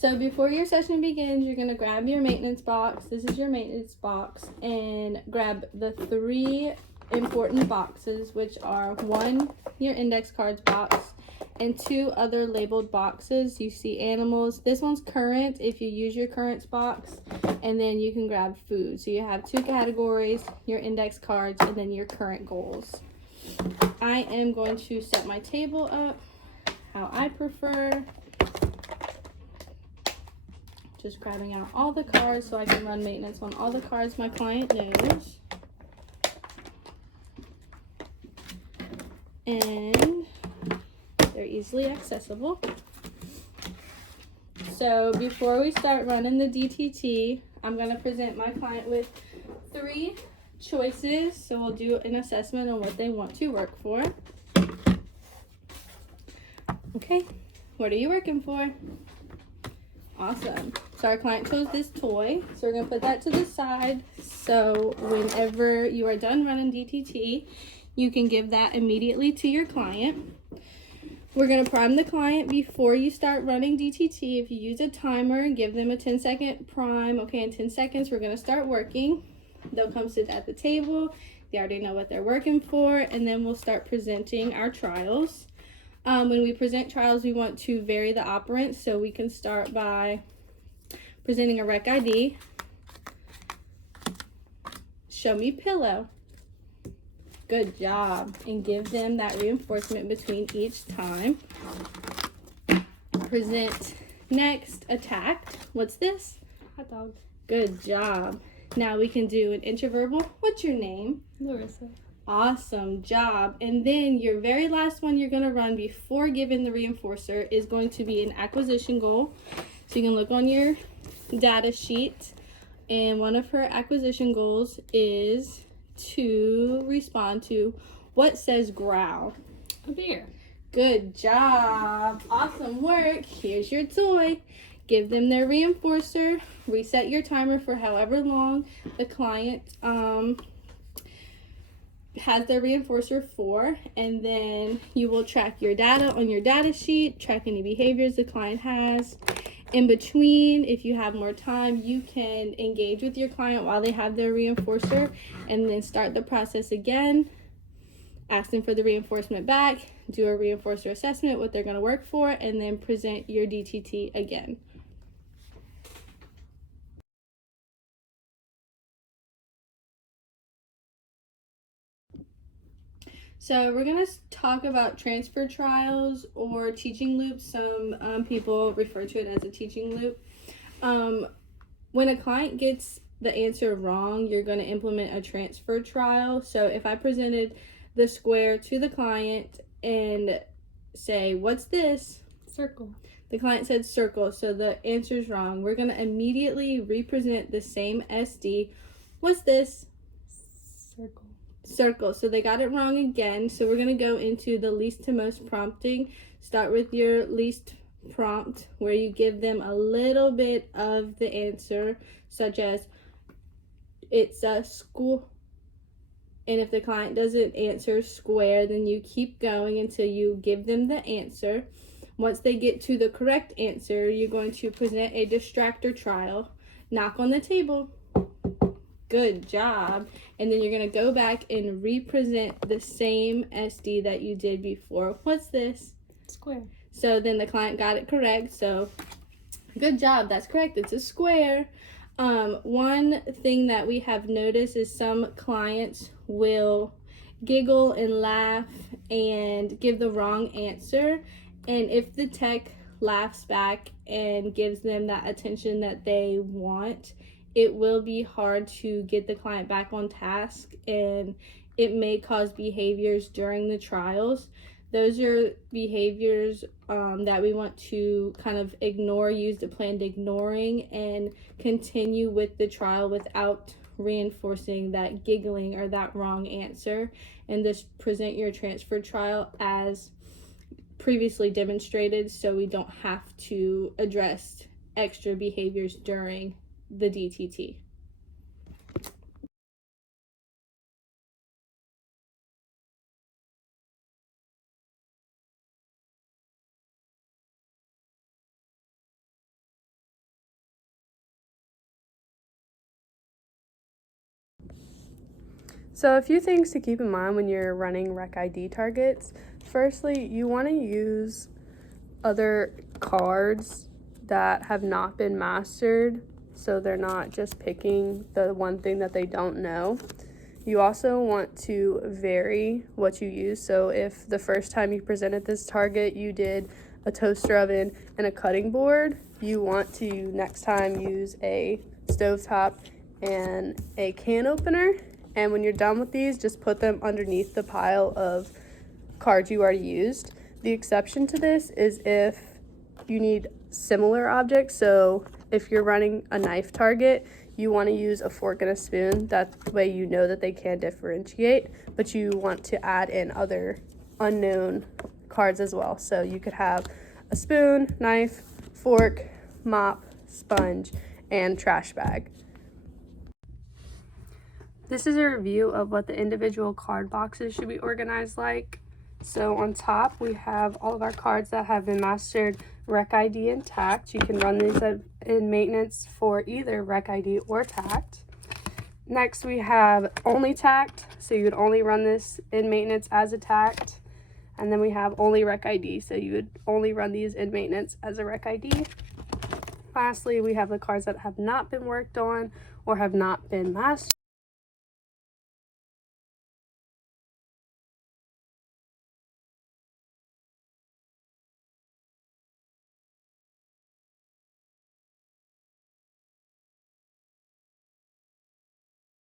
So before your session begins, you're going to grab your maintenance box. This is your maintenance box, and grab the 3 important boxes, which are 1, your index cards box, and 2 other labeled boxes. You see animals. This one's current if you use your currents box, and then you can grab food. So you have 2 categories, your index cards, and then your current goals. I am going to set my table up how I prefer. Just grabbing out all the cards so I can run maintenance on all the cards my client knows. And they're easily accessible. So before we start running the DTT, I'm going to present my client with 3 choices. So we'll do an assessment on what they want to work for. Okay, what are you working for? Awesome. So our client chose this toy. So we're going to put that to the side. So whenever you are done running DTT, you can give that immediately to your client. We're going to prime the client before you start running DTT. If you use a timer, give them a 10-second prime. Okay, in 10 seconds, we're going to start working. They'll come sit at the table. They already know what they're working for. And then we'll start presenting our trials. When we present trials, we want to vary the operants. So we can start by presenting a rec ID. Show me pillow. Good job. And give them that reinforcement between each time. Present next, attack. What's this? Hot dog. Good job. Now we can do an interverbal. What's your name? Larissa. Awesome job. And then your very last one you're going to run before giving the reinforcer is going to be an acquisition goal. So you can look on your data sheet, and one of her acquisition goals is to respond to what says growl. A bear. Good job. Awesome work. Here's your toy. Give them their reinforcer. Reset your timer for however long the client has their reinforcer for, and then you will track your data on your data sheet, track any behaviors the client has. In between, if you have more time, you can engage with your client while they have their reinforcer, and then start the process again. Ask them for the reinforcement back, do a reinforcer assessment, what they're going to work for, and then present your DTT again. So we're going to talk about transfer trials or teaching loops. Some people refer to it as a teaching loop. When a client gets the answer wrong, you're going to implement a transfer trial. So if I presented the square to the client and say, what's this? Circle. The client said circle, so the answer is wrong. We're going to immediately represent the same SD. What's this? Circle. Circle. So they got it wrong again. So we're going to go into the least to most prompting. Start with your least prompt, where you give them a little bit of the answer, such as it's a school. And if the client doesn't answer square, then you keep going until you give them the answer. Once they get to the correct answer, you're going to present a distractor trial. Knock on the table. Good job. And then you're going to go back and represent the same SD that you did before. What's this? Square. So then the client got it correct. So good job. That's correct. It's a square. One thing that we have noticed is some clients will giggle and laugh and give the wrong answer. And if the tech laughs back and gives them that attention that they want, it will be hard to get the client back on task, and it may cause behaviors during the trials. Those are behaviors that we want to kind of ignore, use the planned ignoring, and continue with the trial without reinforcing that giggling or that wrong answer, and just present your transfer trial as previously demonstrated, so we don't have to address extra behaviors during the DTT. So a few things to keep in mind when you're running Rec ID targets. Firstly, you want to use other cards that have not been mastered, so they're not just picking the one thing that they don't know. You also want to vary what you use. So if the first time you presented this target you did a toaster oven and a cutting board, you want to next time use a stovetop and a can opener. And when you're done with these, just put them underneath the pile of cards you already used. The exception to this is if you need similar objects. So if you're running a knife target, you want to use a fork and a spoon. That way you know that they can differentiate, but you want to add in other unknown cards as well. So you could have a spoon, knife, fork, mop, sponge, and trash bag. This is a review of what the individual card boxes should be organized like. So on top, we have all of our cards that have been mastered Rec ID and Tact. You can run these in maintenance for either Rec ID or Tact. Next, we have only Tact. So you would only run this in maintenance as a Tact. And then we have only Rec ID. So you would only run these in maintenance as a Rec ID. Lastly, we have the cards that have not been worked on or have not been mastered.